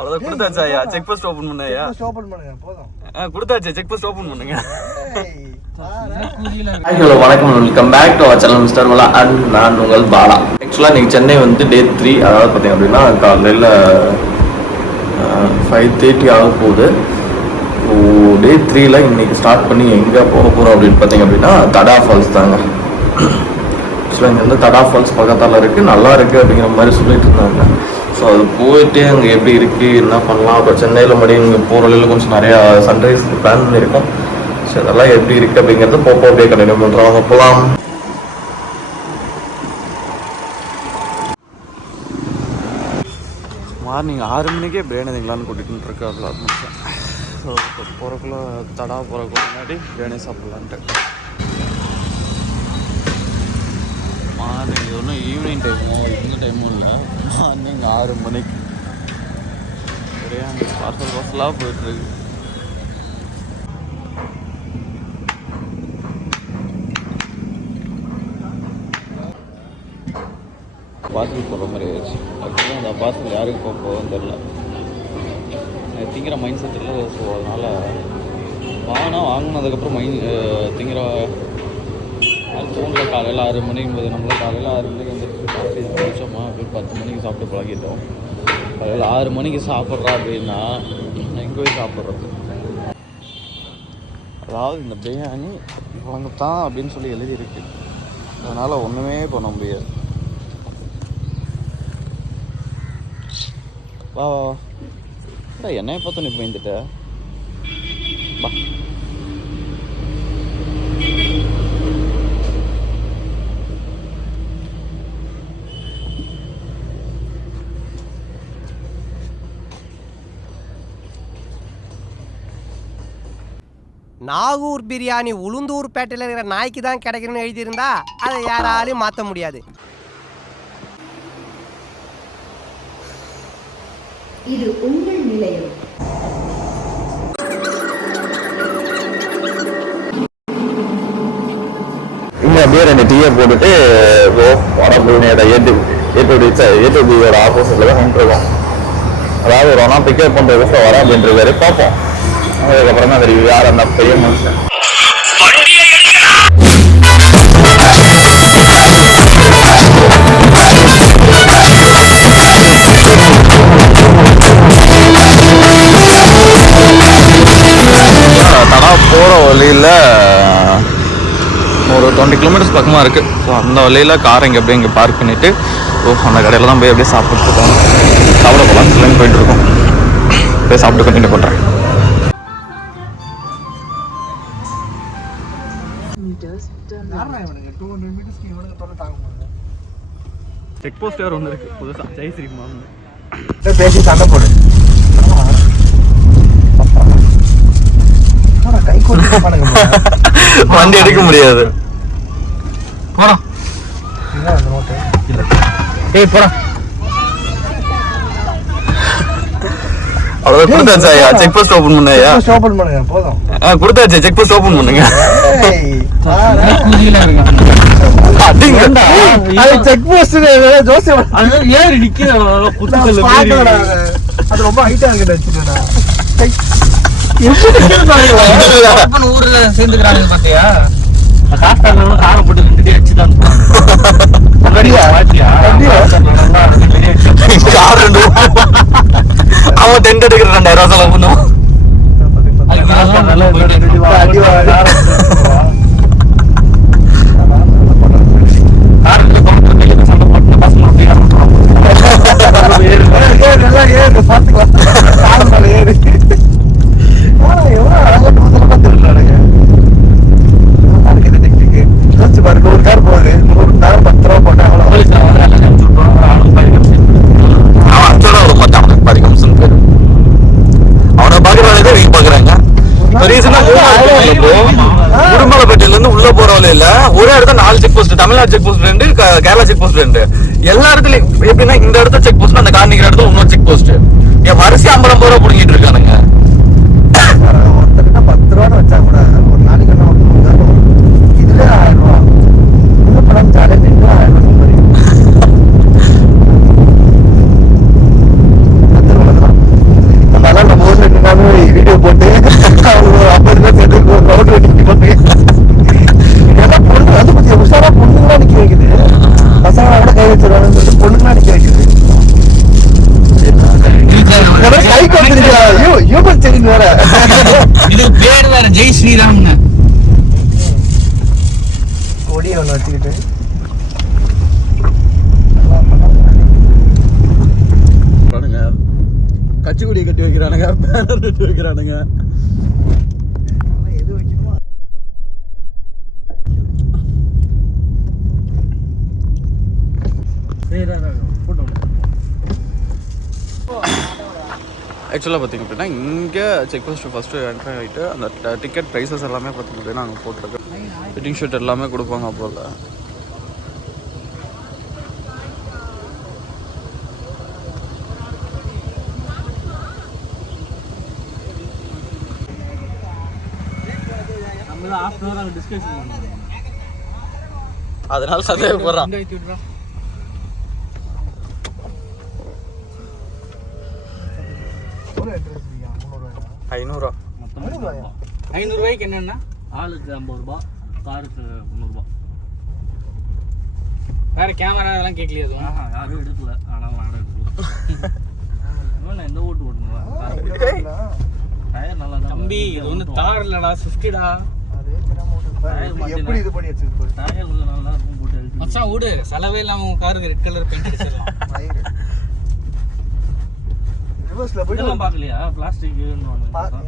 அவ்வளவுதான் கொடுத்தாச்சா? Check post open பண்ணையா? ஓபன் பண்ணுங்க போதும். கொடுத்தாச்சு, செக் போஸ்ட் ஓபன் பண்ணுங்க. ஹலோ வணக்கம், welcome back to our channel mister Bala and நான் உங்கள் பாலா. ஆக்சுவலாக இன்றைக்கி சென்னை வந்து டே 3, அதாவது பார்த்தீங்க அப்படின்னா காலையில் 5:30 ஆக போகுது. டே 3ல் இன்றைக்கி ஸ்டார்ட் பண்ணி எங்கே போக போகிறோம் அப்படின்னு பார்த்தீங்க அப்படின்னா தடா ஃபால்ஸ் தாங்க. ஆக்சுவலாக இங்கே வந்து தடா ஃபால்ஸ் பக்கத்தால் இருக்குது, நல்லா இருக்குது அப்படிங்கிற மாதிரி சொல்லிட்டு இருந்தாங்க. ஸோ அது போயிட்டு அங்கே எப்படி இருக்குது, என்ன பண்ணலாம், அப்புறம் சென்னையில் மறுபடியும் இங்கே போகிற வழியில் கொஞ்சம் நிறையா சன்ரைஸ் பிளான் பண்ணியிருக்கோம். ஸோ அதெல்லாம் எப்படி இருக்குது அப்படிங்கிறத போப்போ அப்படியே கண்டினியூ பண்ணுறோம். போகலாம். மார்னிங் 6 மணிக்கே பிரியாணி திங்கலான்னு கூட்டிகிட்டு இருக்கா அப்படின்னு. ஸோ போகிறக்குள்ள தடா போகிறக்கு முன்னாடி பிரியாணி சாப்பிட்லான்ட்டு. மார்னிங் ஒன்றும் ஈவினிங் டைமோ இந்த டைமும் இல்லை, மார்னிங் 6 மணிக்கு பிரியாணி பார்சலாக போயிட்டுருக்கு. பார்சல் போடுற மாதிரி ஆயிடுச்சு. ஆக்சுவலாக அந்த பார்சல் யாருக்கு போக போகுதுன்னு தெரில, திங்கிற மைண்ட் செட் இல்லை. ஸோ அதனால் வாங்கினதுக்கப்புறம் திங்கிற ஃபோனில் காலையில் 6 மணிக்கு போது நம்மள காலையில் 6 மணிக்கு வந்துட்டு காஃபி குடிச்சோமா அப்படின்னு 10 மணிக்கு சாப்பிட்டு பழகிட்டோம். காலையில் 6 மணிக்கு சாப்பிட்றா அப்படின்னா எங்கே போய் சாப்பிட்றது? அதாவது இந்த பிரியாணி இவங்க தான் அப்படின்னு சொல்லி எழுதியிருக்கு, அதனால் ஒன்றுமே பண்ண முடியாது. வா வா என்னைய பார்த்து நீ போயிந்துட்ட வா. நாகூர் பிரியாணி உளுந்தூர் பேட்டையில் இருக்கிற நாய்க்கு தான் கிடைக்கணும்னு எழுதியிருந்தா அதை யாராலையும் மாற்ற முடியாது. இது உங்கள் நிலையம். இங்கே அப்படியே 2 டீயை போட்டுட்டு ஏடியோட ஆப்போசிட்டில் தான் நின்றுருக்கோம். அதாவது ஒரு ஒன்றா பிக்கப் பண்ணுற விஷயம் வர அப்படின்ட்டு பார்ப்போம். அதுக்கப்புறம் தான் தெரியும் யார் அந்த பையன் மனுஷன். தடா போகிற வழியில் ஒரு 20 கிலோமீட்டர்ஸ் பக்கமாக இருக்குது. ஸோ அந்த வழியில் காரை இங்கே அப்படியே இங்கே பார்க் பண்ணிவிட்டு அந்த கடையில் தான் போய் அப்படியே சாப்பிட்ருக்கோம். சாப்பிட போகலான்னு சொல்லி போயிட்டுருக்கோம். போய் சாப்பிட்டு கண்டினியூ பண்ணுறேன். செக் போஸ்ட் வேறு ஒன்று இருக்குது புதுசாக, ஜெயஸ்ரீ மாமன் பேசி சண்டை போடு. கை கொடுத்து வண்டி எடுக்க முடியாது. போடா ஏய் போடா. அவ்வளோதான் கொடுத்தாச்சா? செக் போஸ்ட் ஓபன் பண்ணையா? ஓபன் பண்ணுங்க போதும். கொடுத்தாச்சு, செக் போஸ்ட் ஓபன் பண்ணுங்க. செக் போஸ்ட் ஜோசியம் ஏறி நிக்கிறேன். அது ரொம்ப ஹைட்டா இருக்கு. ஊர்ல சேர்ந்துக்கிறாங்க பாத்தியா? காரை போட்டு 2 டீ அடிச்சுதான் அவன் டென்ட் எடுக்கிற 2000 செலவு பண்ணுவோம். உடுமலைப்பேட்டையிலிருந்து உள்ள போற வழியில ஒரே இடத்துல 4 check post, Tamil Nadu check post 2, Kerala check post 2. எல்லா இடத்துலயும் எப்படின்னா இந்த இடத்துல செக் போஸ்ட், அந்த கார்னிக்கிற இடத்துல இன்னொரு செக் போஸ்ட். என் வரிசை 50 ரூபா பிடிங்கிட்டு இருக்கானுங்க. 10 ரூபா வச்சா கூட ஒரு நாளைக்கு இதுல 1000 ரூபா பணம் ஜாலியாக 1000 ரூபா ஜெய் ஸ்ரீராம்ங்க கொடி ஒன்று வச்சுக்கிட்டு கட்சி கொடியை கட்டி வைக்கிறானுங்க, பேனர் கட்டி வைக்கிறானுங்க. எது வைக்கணுமோ ஆக்சுவலாக பார்த்திங்க அப்படின்னா இங்கே செக் போஸ்ட்டு ஃபஸ்ட்டு என்ட்ரி ஆகிட்டு அந்த டிக்கெட் ப்ரைஸஸ் எல்லாமே பார்த்திங்க அப்படின்னா நாங்கள் போட்டிருக்கோம். வெட்டிங் ஷர்ட் எல்லாமே கொடுப்பாங்க போல். அதனால சந்தேகப்படுறான். 500 500 என்னன்னா ஆளுக்கு 50 ரூபா, காருக்கு 300 ரூபா. வேற கேமரா அதெல்லாம் கேட்கலையே எதுவும்? யாரும் எடுக்கல. ஆனால் நானும் எடுக்கல. நான் எந்த ஓட்டு ஓட்டுனேன்? டயர் நல்லா தான் தம்பி. இது வந்து தார் இல்லடா, 50டா. எப்படி இது பண்ணி வச்சிருக்கோம்? டயர் நல்லா இருக்கும் போட்டு எழுதி மச்சான் ஓடு. செலவே இல்லாம உங்க காருக்கு ரெட் கலர் பெயிண்ட் அடிச்சிடலாம். ரிவர்ஸ்ல போய் இதெல்லாம் பார்க்கலையா? பிளாஸ்டிக்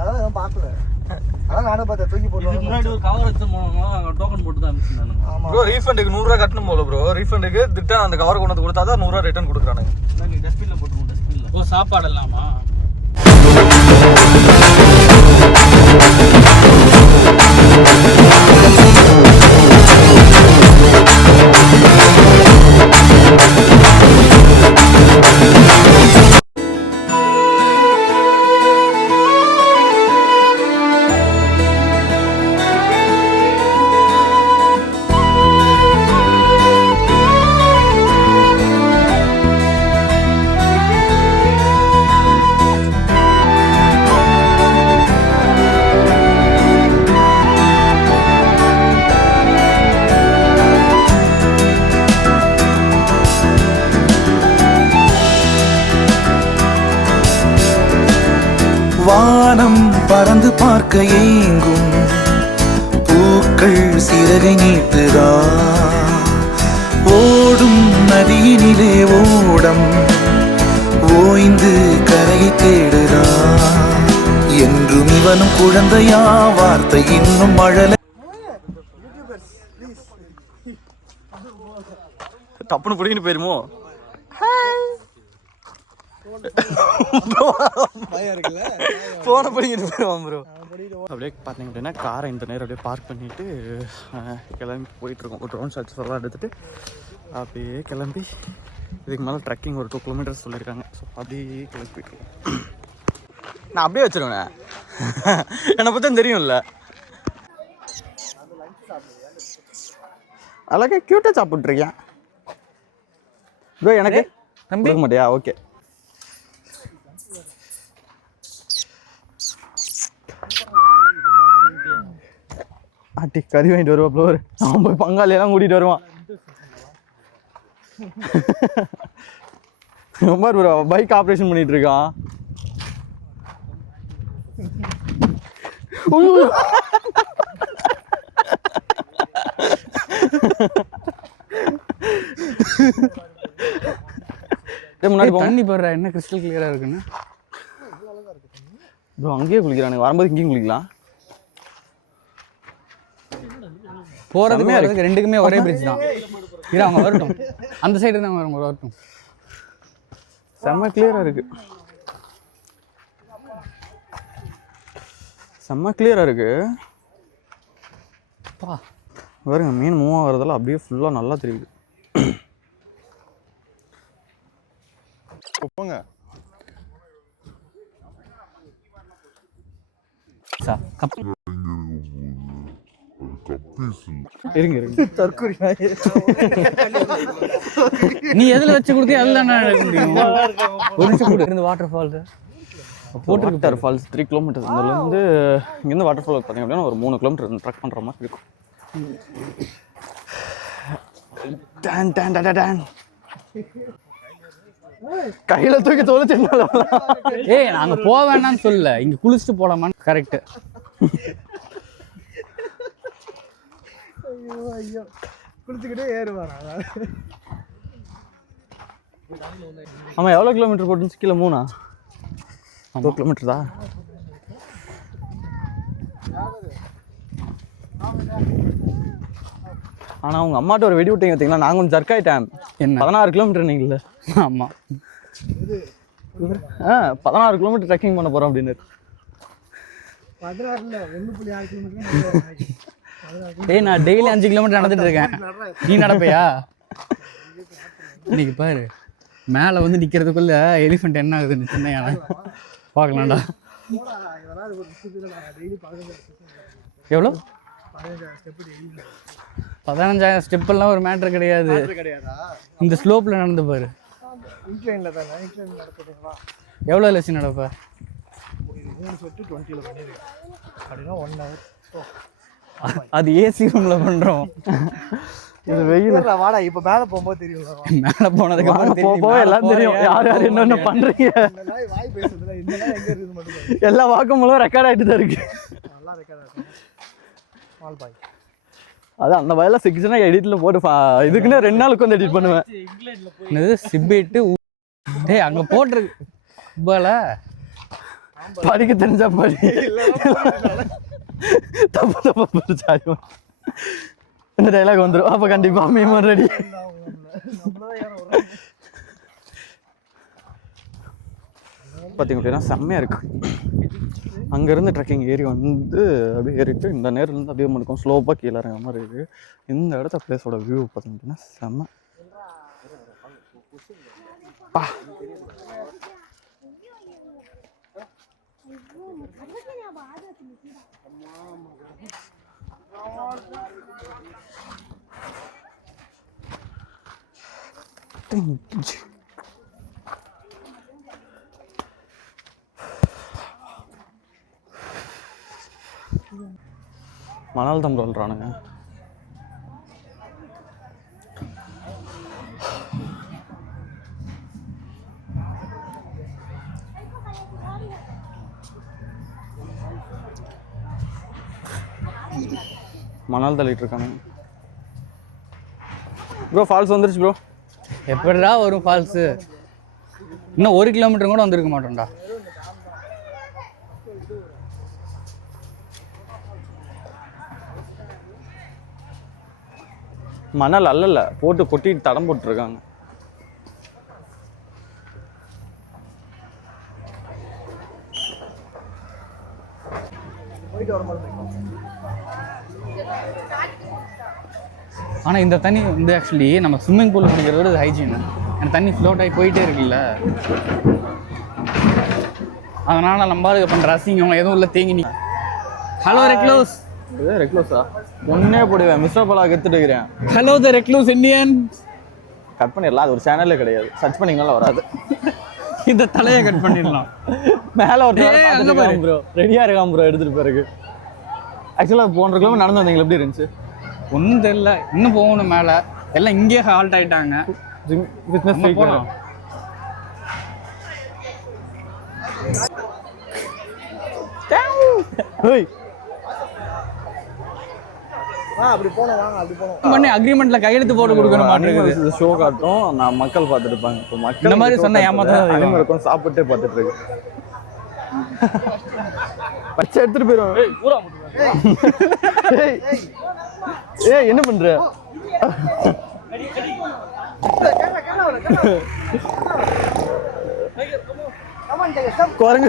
அதான் பார்க்கல. அதான் நானும் பார்த்தேன். தூக்கி போட்டு முன்னாடி ஒரு கவர் வச்சு போனோம்னா டோக்கன் போட்டு தான் அனுப்பிச்சிருந்தாங்க. ப்ரோ ரீஃபண்டுக்கு 100 ரூபா கட்டணும் போல ப்ரோ. ரீஃபண்டுக்கு ரிட்டர்ன் அந்த கவர் கொண்டு வந்து கொடுத்தா தான் 100 ரூபா ரிட்டர்ன் கொடுக்குறானுங்க. நீ டஸ்ட்பின்ல போட்டுருவோம். டஸ்ட்பின்ல ஓ சாப்பாடு இல்லாமா? வானம் பறந்து பார்க்க ஏங்கும் பூக்கள் சிறகை நீட்டுதா, ஓடும் நதியினிலே ஓடம் ஓய்ந்து கரையை தேடுதா, என்றும் இவனும் குழந்தையா வார்த்தை இன்னும் மழலை. டப்புன்னு பிடிக்கிட்டு போயிருமோ? போன பிடிக்கிட்டு போயிடுவான் ப்ரோ. அப்படியே பார்த்தீங்க அப்படின்னா காரை இந்த நேரம் அப்படியே பார்க் பண்ணிவிட்டு கிளம்பி போயிட்டுருக்கோம். ஒரு ட்ரோன் ஷாட்ஸ் எல்லாம் எடுத்துகிட்டு அப்படியே கிளம்பி இதுக்கு மேலே ட்ரெக்கிங் ஒரு 2 கிலோமீட்டர்ஸ் சொல்லியிருக்காங்க. ஸோ அப்படியே கிளம்பி போயிட்டுருக்கோம். நான் அப்படியே வச்சுருவேன். என்னை பற்றி தெரியும்ல. அழகா க்யூட்டாக சாப்பிட்ருக்கேன் ப்ரோ. எனக்கு கொடுக்க மாட்டியா? ஓகே. ஆட்டி கறி வாங்கிட்டு வருவா ப்ளோர். அவன் போய் பங்காளியெல்லாம் கூட்டிகிட்டு வருவான். ரொம்ப ப்ரோ பைக் ஆப்ரேஷன் பண்ணிட்டு இருக்கான். முன்னாடி தண்ணி போடுற என்ன கிறிஸ்டல் கிளியரா இருக்குன்னு ப்ரோ. அங்கேயே குளிக்கிறானுங்க. வரும்போது இங்கேயும் குளிக்கலாம். போகிறதுக்கு ரெண்டுக்குமே ஒரே பிரிட்ஜ் தான். இது அவங்க வரட்டும். அந்த சைடு தான் அவங்க வரட்டும். செம்ம கிளியராக இருக்கு. செம்ம கிளியராக இருக்கு. பாருங்க மீன் மூவ் ஆகிறதெல்லாம் அப்படியே ஃபுல்லாக நல்லா தெரியுது. போங்க. இருங்க தற்கொலை நீ எதில் வச்சு கொடுத்தே அதுதான் முடியும். ஒரு நிமிஷம் கூட இருந்து வாட்டர் ஃபால்ஸ் போட்டிருக்கார் ஃபால்ஸ் 3 கிலோமீட்டர்ஸ். இதுலேருந்து இங்கேருந்து வாட்டர் ஃபால் பார்த்தீங்க அப்படின்னா ஒரு 3 கிலோமீட்டர் ட்ரக் பண்ணுற மாதிரி இருக்கும். கையில தூக்கி தொலைச்சிருந்தாலும் ஏய் நாங்கள் போக வேணாம்னு சொல்லல, இங்கே குளிச்சுட்டு போகலாமான்னு. கரெக்டு. ஐயோ குளிச்சுக்கிட்டே ஏறுவாரா? ஆமாம், எவ்வளோ கிலோமீட்டர் போட்டுருந்துச்சு? கீழே 3 2 கிலோமீட்டர் தான். ஆனால் அவங்க அம்மாட்ட ஒரு வெடி விட்டீங்க பார்த்தீங்களா, நான் கொஞ்சம் ஜர்க் ஆகிட்டேன். என்ன 16 கிலோமீட்டர் நீங்கள? ஆமாம். 16 கிலோமீட்டர் ட்ரெக்கிங் பண்ண போகிறோம் அப்படின்னு. 16 இல்லை 1.6 கிலோமீட்டர். ஏய், நான் டெய்லி 5 கிலோமீட்டர் நடந்துட்டு இருக்கேன். நீ நடப்பையா? இன்னைக்கு பாரு, மேலே வந்து நிற்கிறதுக்குள்ள எலிஃபெண்ட் என்ன ஆகுதுன்னு சின்ன யானை பார்க்கலாம்டா. எவ்வளோ? 15,000 ஸ்டெப்பெல்லாம் ஒரு மேட்ரு கிடையாது. இந்த ஸ்லோப்பில் நடந்து பாரு. இன்க்ளைனில் தானே, இன்க்ளைனில் நடக்குதுங்களா? எவ்வளோ லட்சம் நடப்ப? 3 சொட்டு 20 பண்ணிடுவேன் அப்படின்னா 1 hour. அது ஏசி ரூமில் பண்ணுறோம். இது வெயில். வாடா இப்போ மேலே போகும்போது தெரியும். மேலே போனதுக்கு போக எல்லாம் தெரியும், யார் யார் என்னென்ன பண்ணுறீங்க. வாய் பேசுறதுல இந்த எங்கே இருக்குது மட்டும் எல்லா வாக்குமூலம் ரெக்கார்ட் ஆகிட்டு தான் இருக்கு. நல்லா ரெக்கார்ட் ஆகும். ஸ்மால் பாய் அது அந்த வயலில் செக்ஷனா எடிட்டில் போட்டு இதுக்குன்னே 2 நாளுக்கு வந்து எடிட் பண்ணுவேன். என்னது சிப்பிட்டு டேய் அங்கே போட்டிருக்கு போல. படிக்க தெரிஞ்சா படி, தப்பு தப்பு படிச்சாரு. இந்த டைலாக் வந்துடும். அப்போ கண்டிப்பாக மீமன் ரெடி. பார்த்தீங்க அப்படின்னா செம்மையாக இருக்கு. அங்கேருந்து ட்ரெக்கிங் ஏறி வந்து அப்படியே ஏறிட்டு இந்த நேரிலேருந்து அப்படியே முடிக்கும் ஸ்லோப்பாக கீழே இறங்குற மாதிரி இருக்குது. இந்த இடத்த பிளேஸோட வியூ பார்த்தீங்க அப்படின்னா செம்ம. மணல் தம் சொல்கிறானுங்க. மணல் தள்ளிட்டு இருக்கானுங்க. ப்ரோ ஃபால்ஸ் வந்துருச்சு ப்ரோ. எப்படிடா வரும் ஃபால்ஸு? இன்னும் 1 கிலோமீட்டர் கூட வந்திருக்க மாட்டோம்டா. மணல் அல்ல போட்டு கொட்டிட்டு தடம் போட்டுருக்காங்க. ஆனால் இந்த தண்ணி வந்து ஆக்சுவலி நம்ம ஸ்விம்மிங் பூலில் குடிக்கிறதோட இது ஹைஜீன். அந்த தண்ணி ஃப்ளோட் ஆகி போயிட்டே இருக்குல்ல, அதனால் நம்ம பண்ணுற ரசிங்க எதுவும் இல்லை தேங்கி நீ. ஹலோ ரெக்லோஸ். ரெக்லோஸா? ஒன்னே போடுவேன், மிஸ்டர் பலா எடுத்துட்டு இருக்கிறேன். ஹலோ த ரெக்லோஸ் இந்தியன். கட் பண்ணிடலாம், அது ஒரு சேனலே கிடையாது. சர்ச் பண்ணிங்கனால வராது. இந்த தலையை கட் பண்ணிடலாம். மேலே ஒரு ப்ரோ ரெடியாக இருக்கான் ப்ரோ எடுத்துகிட்டு போகிறதுக்கு. ஆக்சுவலாக 1.5 கிலோமீட்டர் நடந்து வந்தீங்களா, எப்படி இருந்துச்சு? ஒன்றும் தெரியல, இன்னும் போகணும் மேலே. எல்லாம் இங்கேயே ஹால்ட் ஆகிட்டாங்க. ஃபிட்னஸ் போகலாம். அப்படி போனோம், வாங்க அப்படி போனோம் பண்ணி அக்ரிமெண்ட்ல கையெழுத்து போட்டு கொடுக்கணும் மாட்டேங்குது. ஷோ காட்டும், நான் மக்கள் பார்த்துட்டு இருப்பாங்க. இப்போ மக்கள் இந்த மாதிரி சொன்ன ஏமாத்தான் இருக்கும். சாப்பிட்டே பார்த்துட்டு இருக்கு. பச்சை எடுத்துட்டு போயிடும். ஏய் என்ன பண்ற? குரங்கு